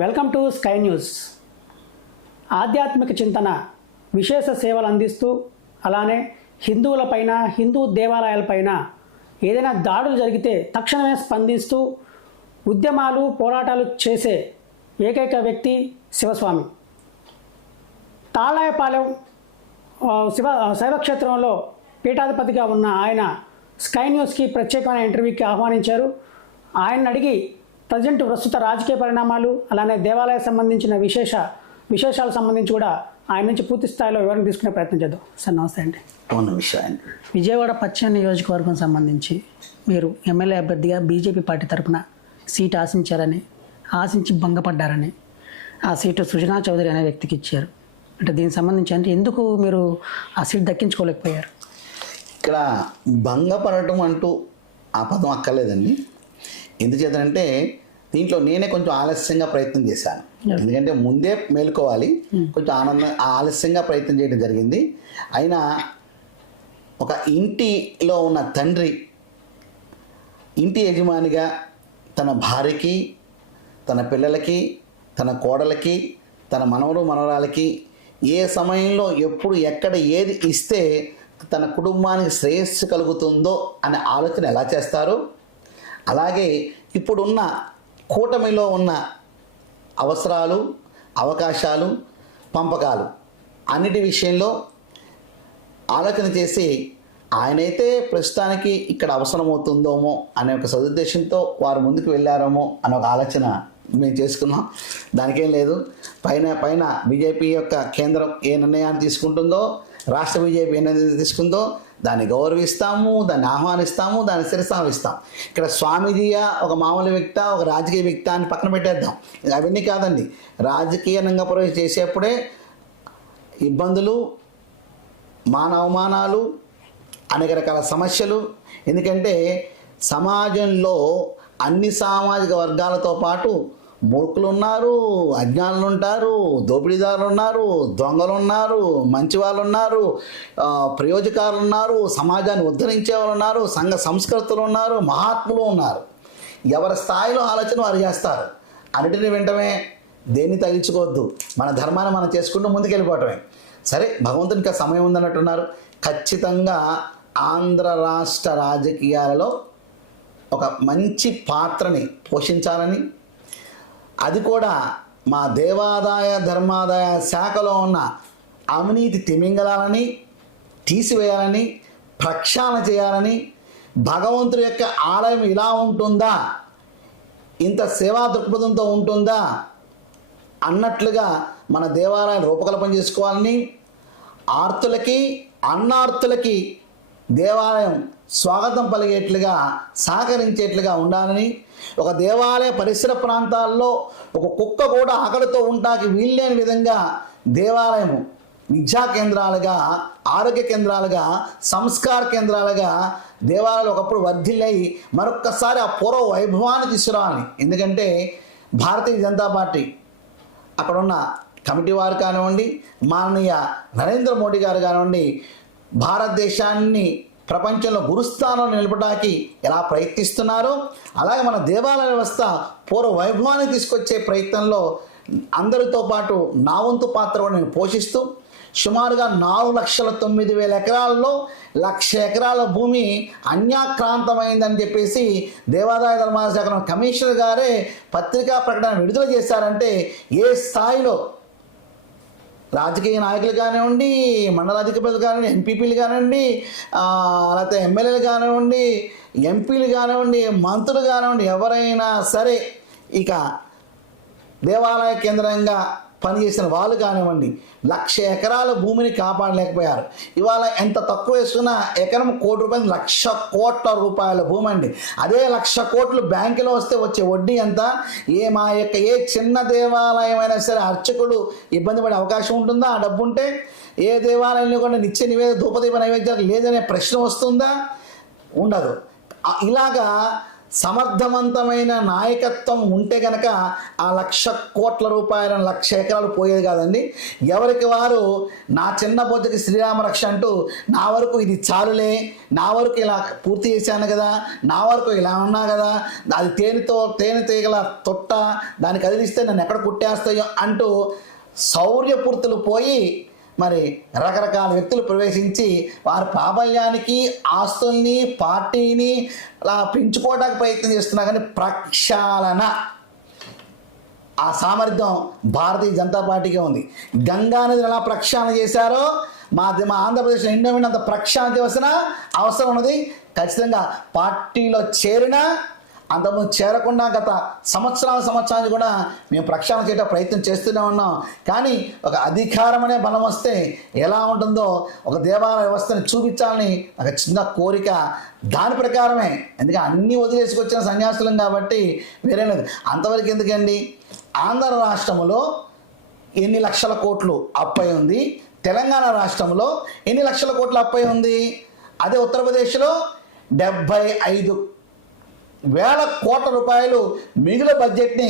Welcome to sky news. ఆధ్యాత్మిక చింతన, విశేష సేవలు అందిస్తూ అలానే హిందువులపైన, హిందూ దేవాలయాలపైన ఏదైనా దాడులు జరిగితే తక్షణమే స్పందిస్తూ ఉద్యమాలు, పోరాటాలు చేసే ఏకైక వ్యక్తి శివస్వామి. తాళాయపాలెం శైవక్షేత్రంలో పీఠాధిపతిగా ఉన్న ఆయన స్కై న్యూస్కి ప్రత్యేకమైన ఇంటర్వ్యూకి ఆహ్వానించారు. ఆయన అడిగి ప్రస్తుత రాజకీయ పరిణామాలు అలానే దేవాలయ సంబంధించిన విశేషాలకు సంబంధించి కూడా ఆయన నుంచి పూర్తి స్థాయిలో వివరణ తీసుకునే ప్రయత్నం చేద్దాం. సార్ నమస్తే అండి. విజయవాడ పశ్చిమ నియోజకవర్గం సంబంధించి మీరు ఎమ్మెల్యే అభ్యర్థిగా బీజేపీ పార్టీ తరఫున సీటు ఆశించి భంగపడ్డారని ఆ సీటు సుజనా చౌదరి అనే వ్యక్తికి ఇచ్చారు. అంటే దీనికి సంబంధించి అంటే ఎందుకు మీరు ఆ సీట్ దక్కించుకోలేకపోయారు? ఇక్కడ భంగపడటం అంటూ ఆ పదం అక్కర్లేదండి. ఎందుచేతంటే దీంట్లో నేనే కొంచెం ఆలస్యంగా ప్రయత్నం చేశాను. ఎందుకంటే ముందే మేలుకోవాలి, కొంచెం ఆలస్యంగా ప్రయత్నం చేయడం జరిగింది. అయినా ఒక ఇంటిలో ఉన్న తండ్రి ఇంటి యజమానిగా తన భార్యకి, తన పిల్లలకి, తన కోడలకి, తన మనవరు మనవరాలకి ఏ సమయంలో ఎప్పుడు ఎక్కడ ఏది ఇస్తే తన కుటుంబానికి శ్రేయస్సు కలుగుతుందో అనే ఆలోచన ఎలా చేస్తారో, అలాగే ఇప్పుడున్న కూటమిలో ఉన్న అవసరాలు, అవకాశాలు, పంపకాలు అన్నిటి విషయంలో ఆలోచన చేసి ఆయనైతే ప్రస్తుతానికి ఇక్కడ అవసరమవుతుందోమో అనే ఒక సదుద్దేశంతో వారు ముందుకు వెళ్ళారేమో అనే ఒక ఆలోచన మేము చేసుకున్నాం. దానికేం లేదు. పైన బీజేపీ యొక్క కేంద్రం ఏ నిర్ణయాన్ని తీసుకుంటుందో, రాష్ట్ర బీజేపీ ఏ నిర్ణయం తీసుకుందో దాన్ని గౌరవిస్తాము, దాన్ని ఆహ్వానిస్తాము, దాన్ని శిరసావిస్తాం. ఇక్కడ స్వామీజీయా ఒక మామూలు వ్యక్తి, ఒక రాజకీయ వ్యక్తి అని పక్కన పెట్టేద్దాం. అవన్నీ కాదండి. రాజకీయంగా ప్రవేశం చేసేప్పుడే ఇబ్బందులు, మానవమానాలు, అనేక రకాల సమస్యలు. ఎందుకంటే సమాజంలో అన్ని సామాజిక వర్గాలతో పాటు మూర్ఖులు ఉన్నారు, అజ్ఞానులు ఉంటారు, దోపిడీదారులు ఉన్నారు, దొంగలు ఉన్నారు, మంచి వాళ్ళు ఉన్నారు, ప్రయోజకారులు ఉన్నారు, సమాజాన్ని ఉద్ధరించే వాళ్ళు ఉన్నారు, సంఘ సంస్కృతులు ఉన్నారు, మహాత్ములు ఉన్నారు. ఎవరి స్థాయిలో ఆలోచన వారు చేస్తారు. అన్నిటిని వెంటనే దేన్ని తగిలించుకోవద్దు. మన ధర్మాన్ని మనం చేసుకుంటూ ముందుకెళ్ళిపోవటమే. సరే, భగవంతునికి సమయం ఉందన్నట్టున్నారు. ఖచ్చితంగా ఆంధ్ర రాష్ట్ర రాజకీయాలలో ఒక మంచి పాత్రని పోషించాలని, అది కూడా మా దేవాదాయ ధర్మాదాయ శాఖలో ఉన్న అవినీతి తిమింగలాలని తీసివేయాలని, ప్రక్షాళన చేయాలని, భగవంతుడి యొక్క ఆలయం ఇలా ఉంటుందా, ఇంత సేవా దృక్పథంతో ఉంటుందా అన్నట్లుగా మన దేవాలయం రూపకల్పన చేసుకోవాలని, ఆర్తులకి అన్నార్తులకి దేవాలయం స్వాగతం పలిగేట్లుగా, సహకరించేట్లుగా ఉండాలని, ఒక దేవాలయ పరిసర ప్రాంతాల్లో ఒక కుక్క కూడా ఆకలితో ఉంటాకి వీల్లేని విధంగా దేవాలయము విద్యా కేంద్రాలుగా, ఆరోగ్య కేంద్రాలుగా, సంస్కార కేంద్రాలుగా దేవాలయాలు ఒకప్పుడు వర్ధిల్లై మరొక్కసారి ఆ పూర్వ వైభవాన్ని తీసుకురావాలని. ఎందుకంటే భారతీయ జనతా పార్టీ అక్కడున్న కమిటీ వారు కానివ్వండి, మాననీయ నరేంద్ర మోడీ గారు కానివ్వండి, భారతదేశాన్ని ప్రపంచంలో గురుస్థానంలో నిలపడానికి ఎలా ప్రయత్నిస్తున్నారో, అలాగే మన దేవాలయ వ్యవస్థ పూర్వ వైభవాన్ని తీసుకొచ్చే ప్రయత్నంలో అందరితో పాటు నా వంతు పాత్ర నేను పోషిస్తూ సుమారుగా 4,09,000 ఎకరాల్లో 1,00,000 ఎకరాల భూమి అన్యాక్రాంతమైందని చెప్పేసి దేవాదాయ ధర్మాదాయ శాఖ కమిషనర్ గారే పత్రికా ప్రకటన విడుదల చేశారంటే ఏ స్థాయిలో రాజకీయ నాయకులు కానివ్వండి, మండలాధికారులు కానివ్వండి, ఎంపీపీలు కానివ్వండి, లేకపోతే ఎమ్మెల్యేలు కానివ్వండి, ఎంపీలు కానివ్వండి, మంత్రులు కానివ్వండి, ఎవరైనా సరే ఇక దేవాలయ కేంద్రంగా పనిచేసిన వాళ్ళు కానివ్వండి 1,00,000 ఎకరాల భూమిని కాపాడలేకపోయారు. ఇవాళ ఎంత తక్కువ వేసుకున్నా ఎకరం ₹1,00,00,000 1,00,00,000 రూపాయల భూమి అండి. అదే 1,00,00,000 కోట్లు బ్యాంకులో వస్తే వచ్చే వడ్డీ ఎంత? మా యొక్క ఏ చిన్న దేవాలయం అయినా సరే అర్చకుడు ఇబ్బంది పడే అవకాశం ఉంటుందా? ఆ డబ్బు ఉంటే ఏ దేవాలయంలో కూడా నిత్య నివేద ధూపదీప నైవేద్యాలు లేదనే ప్రశ్న వస్తుందా? ఉండదు. ఇలాగా సమర్థవంతమైన నాయకత్వం ఉంటే కనుక ఆ 1,00,000 కోట్ల రూపాయల 1,00,000 ఎకరాలు పోయేది కాదండి. ఎవరికి వారు నా చిన్న బొజ్జకి శ్రీరామ రక్ష అంటూ నా వరకు ఇది చాలులే, నా వరకు ఇలా పూర్తి చేశాను కదా, నా వరకు ఇలా ఉన్నా కదా, అది తేనె తీగల తొట్ట, దాన్ని కదిలిస్తే నన్ను ఎక్కడ కుట్టేస్తాయో అంటూ శౌర్యపూర్తులు పోయి మరి రకరకాల వ్యక్తులు ప్రవేశించి వారి ప్రాబల్యానికి ఆస్తుల్ని పార్టీని అలా పెంచుకోవడానికి ప్రయత్నం చేస్తున్నా కానీ ప్రక్షాళన ఆ సామర్థ్యం భారతీయ జనతా పార్టీకే ఉంది. గంగా నదిని ఎలా ప్రక్షాళన చేశారో మా ఆంధ్రప్రదేశ్లో ఎండోమెంట్ అంత ప్రక్షాళన చేయాల్సిన అవసరం ఉన్నది. ఖచ్చితంగా పార్టీలో చేరినా అంతకుముందు చేరకుండా గత సంవత్సరానికి కూడా మేము ప్రక్షాళన చేయడం ప్రయత్నం చేస్తూనే ఉన్నాం. కానీ ఒక అధికారం అనే బలం వస్తే ఎలా ఉంటుందో ఒక దేవాలయ వ్యవస్థని చూపించాలని ఒక చిన్న కోరిక. దాని ప్రకారమే, ఎందుకంటే అన్నీ వదిలేసుకొచ్చిన సన్యాసులం కాబట్టి వేరే లేదు. అంతవరకు ఎందుకండి, ఆంధ్ర రాష్ట్రంలో ఎన్ని లక్షల కోట్లు అప్పై ఉంది, తెలంగాణ రాష్ట్రంలో ఎన్ని లక్షల కోట్లు అప్పై ఉంది, అదే ఉత్తరప్రదేశ్లో 75,000 కోట్ల రూపాయలు మిగులు బడ్జెట్ని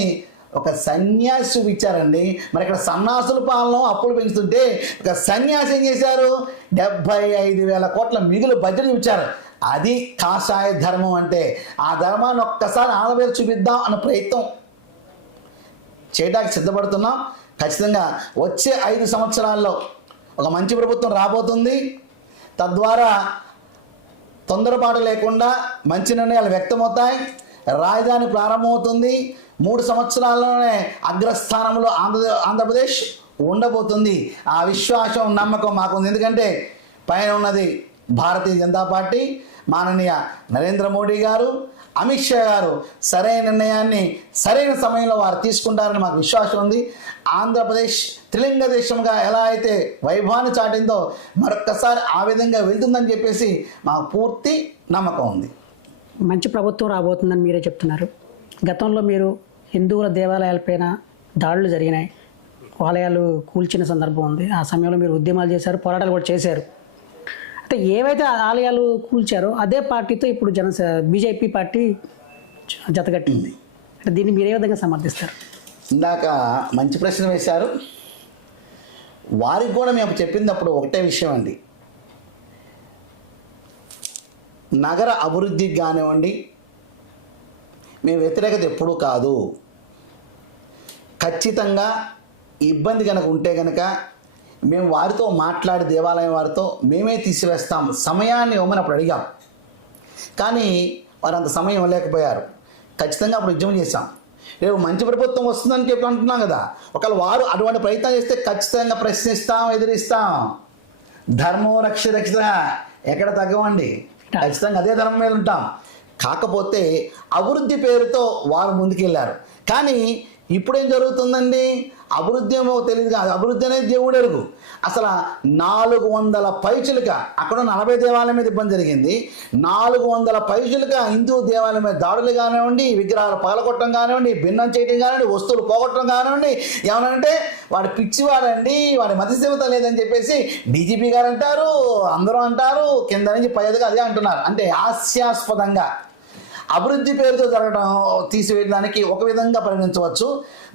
ఒక సన్యాసి ఇచ్చారండి. మరి ఇక్కడ సన్నాసుల పాలన అప్పులు పెంచుతుంటే ఒక సన్యాసి ఏం చేశారు, 75,000 కోట్ల మిగులు బడ్జెట్ ఇచ్చారు. అది కాషాయ ధర్మం అంటే. ఆ ధర్మాన్ని ఒక్కసారి ఆంధ్రప్రదేశ్ చూపిద్దాం అన్న ప్రయత్నం చేయడానికి సిద్ధపడుతున్నాం. ఖచ్చితంగా వచ్చే 5 సంవత్సరాల్లో ఒక మంచి ప్రభుత్వం రాబోతుంది. తద్వారా తొందరపాటు లేకుండా మంచి నిర్ణయాలు వ్యక్తమవుతాయి. రాజధాని ప్రారంభమవుతుంది. 3 సంవత్సరాల్లోనే అగ్రస్థానంలో ఆంధ్రప్రదేశ్ ఉండబోతుంది. ఆ విశ్వాసం నమ్మకం మాకుంది. ఎందుకంటే పైన ఉన్నది భారతీయ జనతా పార్టీ, మాననీయ నరేంద్ర మోడీ గారు, అమిత్ షా గారు సరైన నిర్ణయాన్ని సరైన సమయంలో వారు తీసుకుంటారని మాకు విశ్వాసం ఉంది. ఆంధ్రప్రదేశ్ త్రిలింగ దేశంగా ఎలా అయితే వైభవాన్ని చాటిందో మరొక్కసారి ఆ విధంగా వెళ్తుందని చెప్పేసి మాకు పూర్తి నమ్మకం ఉంది. మంచి ప్రభుత్వం రాబోతుందని మీరే చెప్తున్నారు. గతంలో మీరు హిందువుల దేవాలయాలపైన దాడులు జరిగినాయి, ఆలయాలు కూల్చిన సందర్భం ఉంది. ఆ సమయంలో మీరు ఉద్యమాలు చేశారు, పోరాటాలు కూడా చేశారు. అంటే ఏవైతే ఆలయాలు కూల్చారో అదే పార్టీతో ఇప్పుడు బీజేపీ పార్టీ జతగట్టింది. అంటే దీన్ని మీరు ఏ విధంగా సమర్థిస్తారు? ఇందాక మంచి ప్రశ్న వేశారు. వారికి కూడా మేము చెప్పినప్పుడు ఒకటే విషయం అండి, నగర అభివృద్ధికి కానివ్వండి మేము వ్యతిరేకత ఎప్పుడూ కాదు. ఖచ్చితంగా ఇబ్బంది కనుక ఉంటే కనుక మేము వారితో మాట్లాడి దేవాలయం వారితో మేమే తీసివేస్తాం, సమయాన్ని ఇవ్వమని అప్పుడు అడిగాం. కానీ వారు అంత సమయం ఇవ్వలేకపోయారు. ఖచ్చితంగా అప్పుడు ఉద్యమం చేశాం. రేపు మంచి ప్రభుత్వం వస్తుందని చెప్పి అంటున్నాం కదా, ఒకవేళ వారు అటువంటి ప్రయత్నం చేస్తే ఖచ్చితంగా ప్రశ్నిస్తాం, ఎదిరిస్తాం. ధర్మం రక్షిత ఎక్కడ తగ్గవండి. ఖచ్చితంగా అదే ధర్మం మీద ఉంటాం. కాకపోతే అభివృద్ధి పేరుతో వారు ముందుకెళ్ళారు. కానీ ఇప్పుడేం జరుగుతుందండి, అభివృద్ధి ఏమో తెలియదు కాదు, అభివృద్ధి అనేది దేవుడు ఎరుగు. అసలు 400 పైచులుగా అక్కడ 40 దేవాలయం మీద ఇబ్బంది జరిగింది. 400 పైచులుగా హిందూ దేవాలయం మీద దాడులు కానివ్వండి, విగ్రహాలు పగలగొట్టడం కానివ్వండి, భిన్నం చేయడం కానివ్వండి, వస్తువులు పోగొట్టడం కానివ్వండి, ఏమనంటే వాడి పిచ్చివాడండి, వాడి మతిస్థిమిత లేదని చెప్పేసి డీజీపీ గారు అంటారు, అందరూ అంటారు, కింద నుంచి పైగా అదే అంటున్నారు. అంటే హాస్యాస్పదంగా అభివృద్ధి పేరుతో జరగడం తీసివేయడానికి ఒక విధంగా పరిగణించవచ్చు,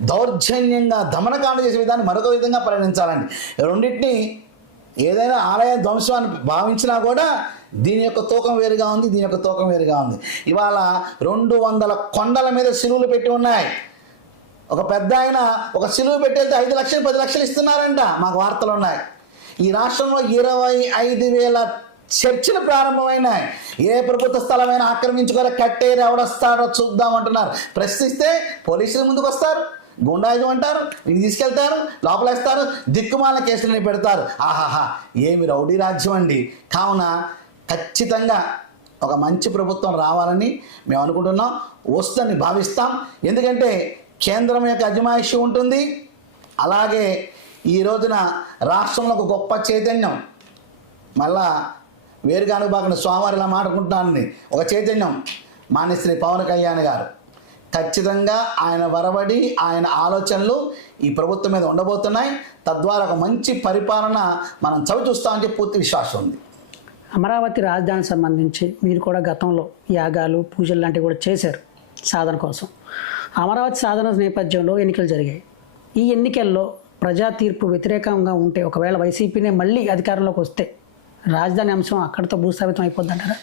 దౌర్జన్యంగా దమనకాండ చేసే విధాన్ని మరొక విధంగా పరిగణించాలండి. రెండింటినీ ఏదైనా ఆలయ ధ్వంసాన్ని భావించినా కూడా దీని యొక్క తూకం వేరుగా ఉంది, దీని యొక్క తూకం వేరుగా ఉంది. ఇవాళ 200 కొండల మీద శిలువులు పెట్టి ఉన్నాయి. ఒక పెద్ద ఆయన ఒక శిలువు పెట్టేస్తే 5 లక్షలు 10 లక్షలు ఇస్తున్నారంట, మాకు వార్తలు ఉన్నాయి. ఈ రాష్ట్రంలో 25,000 చర్చలు ప్రారంభమైనాయి. ఏ ప్రభుత్వ స్థలమైనా ఆక్రమించుకొని కట్టేది ఎవడొస్తాడో చూద్దామంటున్నారు. ప్రశ్నిస్తే పోలీసుల ముందుకు వస్తారు, గుండాయుధం అంటారు, ఇంటికి తీసుకెళ్తారు, లోపలేస్తారు, దిక్కుమాల కేసులని పెడతారు. ఆహాహా, ఏమి రౌడీ రాజ్యం అండి. కావున ఖచ్చితంగా ఒక మంచి ప్రభుత్వం రావాలని మేము అనుకుంటున్నాం, వస్తుందని భావిస్తాం. ఎందుకంటే కేంద్రం యొక్క అజమాయిషి ఉంటుంది. అలాగే ఈ రోజున రాష్ట్రంలో ఒక గొప్ప చైతన్యం, మళ్ళా వేరుగా అనుభాగంగా స్వామివారి ఇలా మాట్లాడుకుంటానని ఒక చైతన్యం మాన్యశ్రీ పవన్ కళ్యాణ్ గారు. ఖచ్చితంగా ఆయన వరవడి ఆయన ఆలోచనలు ఈ ప్రభుత్వం మీద ఉండబోతున్నాయి. తద్వారా ఒక మంచి పరిపాలన మనం చవి చూస్తామని పూర్తి విశ్వాసం ఉంది. అమరావతి రాజధానికి సంబంధించి మీరు కూడా గతంలో యాగాలు పూజలు లాంటివి కూడా చేశారు సాధన కోసం. అమరావతి సాధన నేపథ్యంలో ఎన్నికలు జరిగాయి. ఈ ఎన్నికల్లో ప్రజా తీర్పు వ్యతిరేకంగా ఉంటే, ఒకవేళ వైసీపీనే మళ్ళీ అధికారంలోకి వస్తే రాజధాని అంశం అక్కడితో భూస్థాపితం అయిపోద్దంటారా?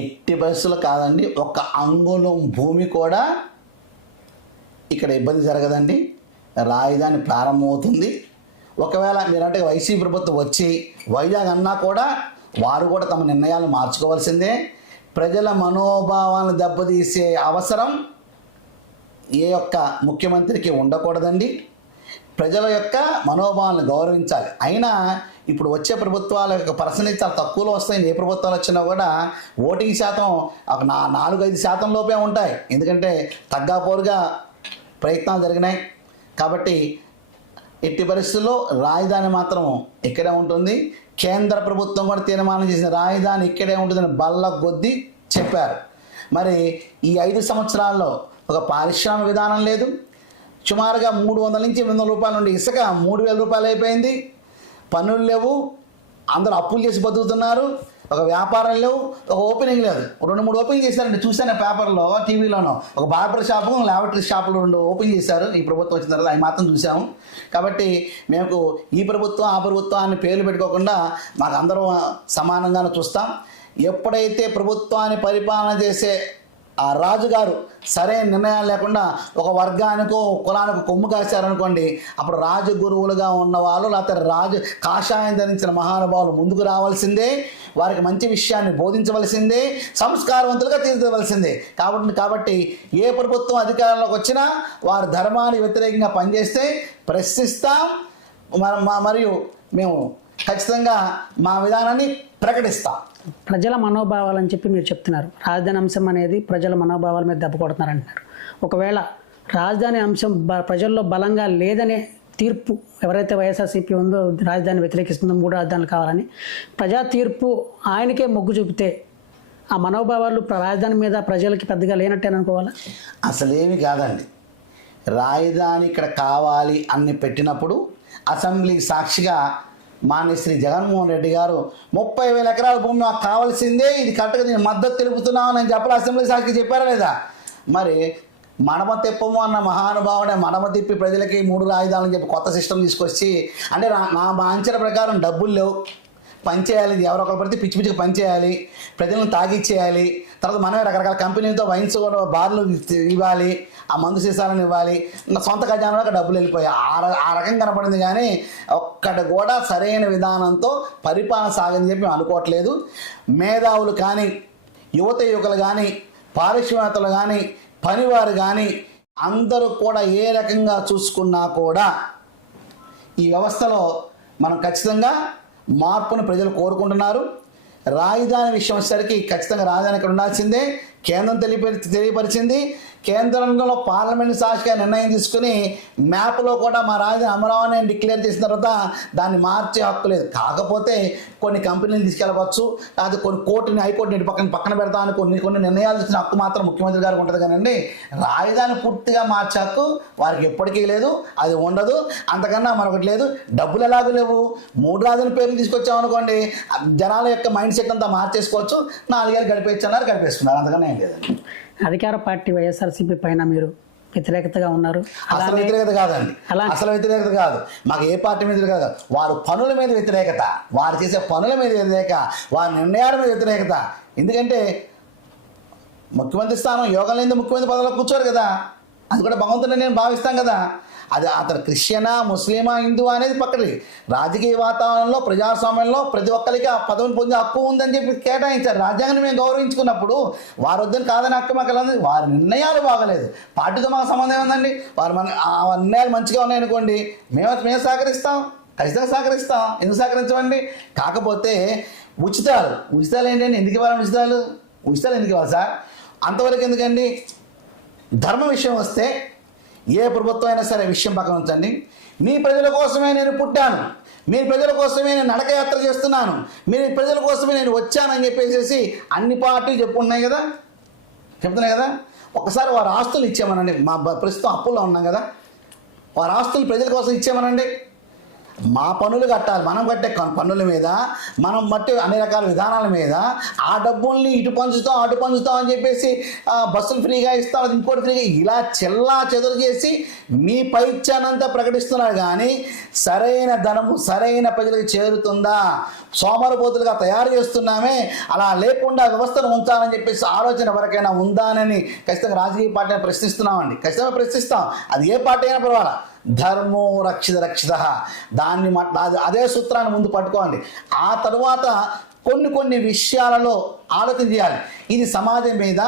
ఎట్టి పరిస్థితులు కాదండి. ఒక అంగుళం భూమి కూడా ఇక్కడ ఇబ్బంది జరగదండి. రాజధాని ప్రారంభమవుతుంది. ఒకవేళ మీరంటే వైసీపీ ప్రభుత్వం వచ్చి వైజాగ్ అన్నా కూడా వారు కూడా తమ నిర్ణయాలు మార్చుకోవాల్సిందే. ప్రజల మనోభావాలను దెబ్బతీసే అవసరం ఏ యొక్క ముఖ్యమంత్రికి ఉండకూడదండి. ప్రజల యొక్క మనోభావాలను గౌరవించాలి. అయినా ఇప్పుడు వచ్చే ప్రభుత్వాల యొక్క పర్సెంటేజ్ చాలా తక్కువలో వస్తాయి. ఏ ప్రభుత్వాలు వచ్చినా కూడా ఓటింగ్ శాతం ఒక 4-5% లోపే ఉంటాయి. ఎందుకంటే తగ్గాపోరుగా ప్రయత్నాలు జరిగినాయి. కాబట్టి ఎట్టి పరిస్థితుల్లో రాజధాని మాత్రం ఇక్కడే ఉంటుంది. కేంద్ర ప్రభుత్వం కూడా తీర్మానం చేసిన రాజధాని ఇక్కడే ఉంటుందని బల్ల కొద్దీ చెప్పారు. మరి ఈ 5 సంవత్సరాల్లో ఒక పారిశ్రామిక విధానం లేదు. సుమారుగా 300 నుంచి 800 రూపాయల నుండి ఇసుక 3000 రూపాయలు అయిపోయింది. పన్నులు లేవు. అందరూ అప్పులు చేసి బతుకుతున్నారు. ఒక వ్యాపారం లేవు. ఒక ఓపెనింగ్ లేదు. 2-3 ఓపెనింగ్ చేశారండి. చూసాను పేపర్లో, టీవీలోనో. ఒక బార్బర్ షాపు, లాబరేటరీ షాపులు 2 ఓపెన్ చేశారు ఈ ప్రభుత్వం వచ్చిన తర్వాత. అవి మాత్రం చూసాము. కాబట్టి మేము ఈ ప్రభుత్వం ఆ ప్రభుత్వం అని పేర్లు పెట్టుకోకుండా మాకు అందరం సమానంగానే చూస్తాం. ఎప్పుడైతే ప్రభుత్వాన్ని పరిపాలన చేసే ఆ రాజుగారు సరైన నిర్ణయాలు లేకుండా ఒక వర్గానికో కులానికి కొమ్ము కాశారనుకోండి, అప్పుడు రాజగురువులుగా ఉన్నవాళ్ళు లేకపోతే రాజు కాషాయం ధరించిన మహానుభావులు ముందుకు రావాల్సిందే. వారికి మంచి విషయాన్ని బోధించవలసిందే. సంస్కారవంతులుగా తీర్చవలసిందే. కాబట్టి ఏ ప్రభుత్వం అధికారంలోకి వచ్చినా వారు ధర్మానికి వ్యతిరేకంగా పనిచేస్తే ప్రశ్నిస్తాం. మరియు మేము ఖచ్చితంగా మా విధానాన్ని ప్రకటిస్తాం. ప్రజల మనోభావాలని చెప్పి మీరు చెప్తున్నారు. రాజధాని అంశం అనేది ప్రజల మనోభావాల మీద దెబ్బ కొడుతున్నారు అంటున్నారు. ఒకవేళ రాజధాని అంశం ప్రజల్లో బలంగా లేదనే తీర్పు ఎవరైతే వైఎస్ఆర్సీపీ ఉందో, రాజధాని వ్యతిరేకిస్తుందో 3 రాజధానులు కావాలని ప్రజా తీర్పు ఆయనకే మొగ్గు చూపితే ఆ మనోభావాలు రాజధాని మీద ప్రజలకి పెద్దగా లేనట్టేననుకోవాలా? అసలేమి కాదండి. రాజధాని ఇక్కడ కావాలి అని పెట్టినప్పుడు అసెంబ్లీకి సాక్షిగా మాన్య శ్రీ జగన్మోహన్ రెడ్డి గారు 30,000 ఎకరాల భూమి నాకు కావాల్సిందే, ఇది కరెక్ట్గా నేను మద్దతు తెలుపుతున్నాను అని చెప్పాలి. అసెంబ్లీ సాక్షికి చెప్పారా లేదా? మరి మడమ తిప్పము అన్న మహానుభావుడే మడమ తిప్పి ప్రజలకి 3 రాజధానులు చెప్పి కొత్త సిస్టమ్ తీసుకొచ్చి, అంటే మా అంచనా ప్రకారం డబ్బులు లేవు, పనిచేయాలి, ఎవరో ఒకరు పడితే పిచ్చి పిచ్చిగా పనిచేయాలి, ప్రజలను తాగిచ్చేయాలి, తర్వాత మనమే రకరకాల కంపెనీలతో వైన్స్ కూడా బార్లు ఇవ్వాలి, ఆ మందు సీసాలను ఇవ్వాలి, సొంత ఖజానాలో డబ్బులు వెళ్ళిపోయాయి. ఆ రకం కనపడింది. కానీ ఒక్కటి కూడా సరైన విధానంతో పరిపాలన సాగని చెప్పి అనుకోవట్లేదు. మేధావులు కానీ, యువకులు కానీ, పారిశ్రామికవేత్తలు కానీ, పనివారు కానీ అందరూ కూడా ఏ రకంగా చూసుకున్నా కూడా ఈ వ్యవస్థలో మనం ఖచ్చితంగా మార్పును ప్రజలు కోరుకుంటున్నారు. రాజధాని విషయం వచ్చేసరికి ఖచ్చితంగా రాజధాని ఇక్కడ ఉండాల్సిందే. కేంద్రం తెలియపరిచింది. కేంద్రంలో పార్లమెంట్ సాక్షిగా నిర్ణయం తీసుకుని మ్యాప్లో కూడా మా రాజధాని అమరావతి అని డిక్లేర్ చేసిన తర్వాత దాన్ని మార్చే హక్కు లేదు. కాకపోతే కొన్ని కంపెనీలు తీసుకెళ్ళవచ్చు, లేకపోతే కొన్ని కోర్టుని హైకోర్టుని పక్కన పెడతామని కొన్ని నిర్ణయాలు తీసుకున్న హక్కు మాత్రం ముఖ్యమంత్రి గారికి ఉంటుంది. కానండి రాజధాని పూర్తిగా మార్చే హక్కు వారికి ఎప్పటికీ లేదు, అది ఉండదు. అంతకన్నా మరొకటి లేదు. డబ్బులు ఎలాగూ లేవు. 3 రాజధాని పేర్లు తీసుకొచ్చామనుకోండి, జనాల యొక్క మైండ్ సెట్ అంతా మార్చేసుకోవచ్చు. 4 ఏళ్ళు గడిపేస్తున్నారు, గడిపేసుకున్నారు. అంతకన్నా ఏం లేదండి. అధికార పార్టీ వైఎస్ఆర్సీపీ పైన మీరు వ్యతిరేకతగా ఉన్నారు. అసలు వ్యతిరేకత కాదండి. అసలు వ్యతిరేకత కాదు. మాకు ఏ పార్టీ మీద వ్యతిరేకత కాదు. వారు పనుల మీద వ్యతిరేకత, వారు చేసే పనుల మీద వ్యతిరేకత, వారి నిర్ణయాల మీద వ్యతిరేకత. ఎందుకంటే ముఖ్యమంత్రి స్థానం యోగం లేని ముఖ్యమంత్రి పదవిలో కూర్చోరు కదా, అది కూడా భగవంతుని నేను భావిస్తాం కదా. అది అతను క్రిస్టియనా, ముస్లిమా, హిందూ అనేది పక్కది. రాజకీయ వాతావరణంలో, ప్రజాస్వామ్యంలో ప్రతి ఒక్కరికి ఆ పదవిని పొందే హక్కు ఉందని చెప్పి కేటాయించారు. రాజ్యాంగాన్ని మేము గౌరవించుకున్నప్పుడు వారు వద్దని కాదని హక్కు మాకు ఎలా ఉంది? వారి నిర్ణయాలు బాగలేదు, పార్టీతో మాకు సంబంధం ఉందండి. వారు ఆ నిర్ణయాలు మంచిగా ఉన్నాయనుకోండి, మేము సహకరిస్తాం, ఖచ్చితంగా సహకరిస్తాం. ఎందుకు సహకరించమండి? కాకపోతే ఉచితాలు ఏంటండి? ఎందుకు ఇవ్వాలి ఉచితాలు ఎందుకు ఇవ్వాలి సార్? అంతవరకు ఎందుకండి? ధర్మ విషయం వస్తే ఏ ప్రభుత్వం అయినా సరే విషయం పక్కన ఉంచండి. మీ ప్రజల కోసమే నేను పుట్టాను, మీ ప్రజల కోసమే నేను నడకయాత్ర చేస్తున్నాను, మీ ప్రజల కోసమే నేను వచ్చానని చెప్పేసి అన్ని పార్టీలు చెప్పుకుంటున్నాయి కదా, చెప్తున్నాయి కదా. ఒకసారి వారి ఆస్తులు ఇచ్చామనండి. మా ప్రస్తుతం అప్పుల్లో ఉన్నాం కదా, వారి ఆస్తులు ప్రజల కోసం ఇచ్చామనండి. మా పన్నులు కట్టాలి, మనం కట్టే పన్నుల మీద, మనం బట్టి అన్ని రకాల విధానాల మీద ఆ డబ్బుల్ని ఇటు పంచుతాం అటు పంచుతాం అని చెప్పేసి బస్సులు ఫ్రీగా ఇస్తాం, ఇంకోటి ఫ్రీగా, ఇలా చెల్లా చెదరు చేసి మీ పైచ్యానంతా ప్రకటిస్తున్నారు. కానీ సరైన ధనము సరైన ప్రజలకు చేరుతుందా, సోమరపోతులుగా తయారు చేస్తున్నామే, అలా లేకుండా వ్యవస్థను ఉంచాలని చెప్పేసి ఆలోచన ఎవరికైనా ఉందానని ఖచ్చితంగా రాజకీయ పార్టీని ప్రశ్నిస్తున్నామండి. ఖచ్చితంగా ప్రశ్నిస్తాం. అది ఏ పార్టీ అయినా పర్వాలా. ధర్మో రక్షిత రక్షిత, దాన్ని అదే సూత్రాన్ని ముందు పట్టుకోండి. ఆ తరువాత కొన్ని విషయాలలో ఆలోచన చేయాలి. ఇది సమాజం మీద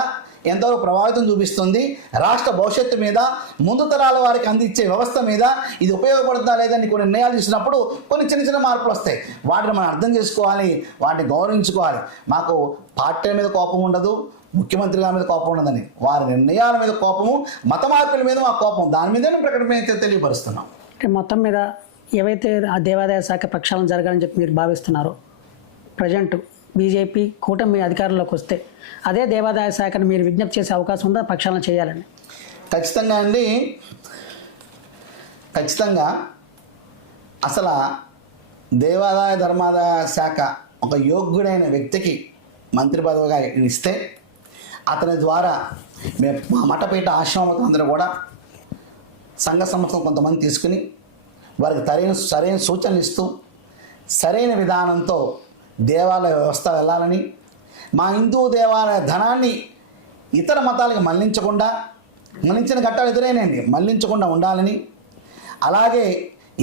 ఎంతవరకు ప్రభావితం చూపిస్తుంది, రాష్ట్ర భవిష్యత్తు మీద, ముందు తరాల వారికి అందించే వ్యవస్థ మీద ఇది ఉపయోగపడుతుందా లేదని కొన్ని నిర్ణయాలు చేసినప్పుడు కొన్ని చిన్న మార్పులు వస్తాయి. వాటిని మనం అర్థం చేసుకోవాలి, వాటిని గౌరవించుకోవాలి. మాకు పార్టీల మీద కోపం ఉండదు, ముఖ్యమంత్రి గారి మీద కోపం ఉండదని, వారి నిర్ణయాల మీద కోపము, మత మార్పుల మీద మా కోపం, దాని మీదనే ప్రకటన తెలియపరుస్తున్నాం. అంటే మొత్తం మీద ఏవైతే ఆ దేవాదాయ శాఖ ప్రక్షాళన జరగాలని చెప్పి మీరు భావిస్తున్నారో, ప్రజెంట్ బీజేపీ కూటమి అధికారంలోకి వస్తే అదే దేవాదాయ శాఖను మీరు విజ్ఞప్తి చేసే అవకాశం ఉందా ప్రక్షాళన చేయాలని? ఖచ్చితంగా అండి, ఖచ్చితంగా. అసలు దేవాదాయ ధర్మాదాయ శాఖ ఒక యోగ్యుడైన వ్యక్తికి మంత్రి పదవిగా ఇస్తే అతని ద్వారా మేము మా మఠపీఠ ఆశ్రమతులందరూ కూడా సంఘ సంస్థలు కొంతమంది తీసుకుని వారికి సరైన సూచనలు ఇస్తూ సరైన విధానంతో దేవాలయ వ్యవస్థ వెళ్ళాలని, మా హిందూ దేవాలయ ధనాన్ని ఇతర మతాలకు మళ్లించిన ఘట్టాలు ఎదురైనాయండి, మళ్లించకుండా ఉండాలని, అలాగే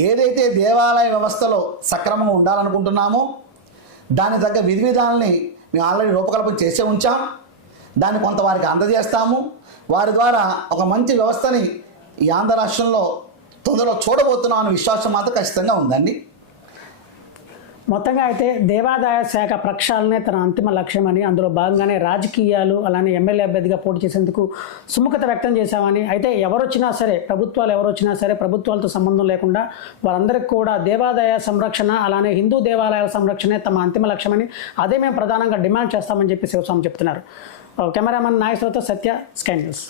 ఏదైతే దేవాలయ వ్యవస్థలో సక్రమంగా ఉండాలనుకుంటున్నామో దాని తగ్గ విధి విధానాలని మేము ఆల్రెడీ రూపకల్పన చేసే ఉంచాం. దాన్ని కొంత వారికి అందజేస్తాము. వారి ద్వారా ఒక మంచి వ్యవస్థని ఈ ఆంధ్ర రాష్ట్రంలో తొందరలో చూడబోతున్నాం అనే విశ్వాసం మాత్రం ఖచ్చితంగా ఉందండి. మొత్తంగా అయితే దేవాదాయ శాఖ ప్రక్షాళనే తన అంతిమ లక్ష్యమని, అందులో భాగంగానే రాజకీయాలు అలానే ఎమ్మెల్యే అభ్యర్థిగా పోటీ చేసేందుకు సుముఖత వ్యక్తం చేశామని, అయితే ఎవరొచ్చినా సరే ప్రభుత్వాలతో సంబంధం లేకుండా వారందరికీ కూడా దేవాదాయ సంరక్షణ అలానే హిందూ దేవాలయాల సంరక్షణే తమ అంతిమ లక్ష్యమని, అదే మేము ప్రధానంగా డిమాండ్ చేస్తామని చెప్పి శివస్వామి చెప్తున్నారు. కెమెరామెన్ నాగేశ్వరతో సత్య, స్కై న్యూస్.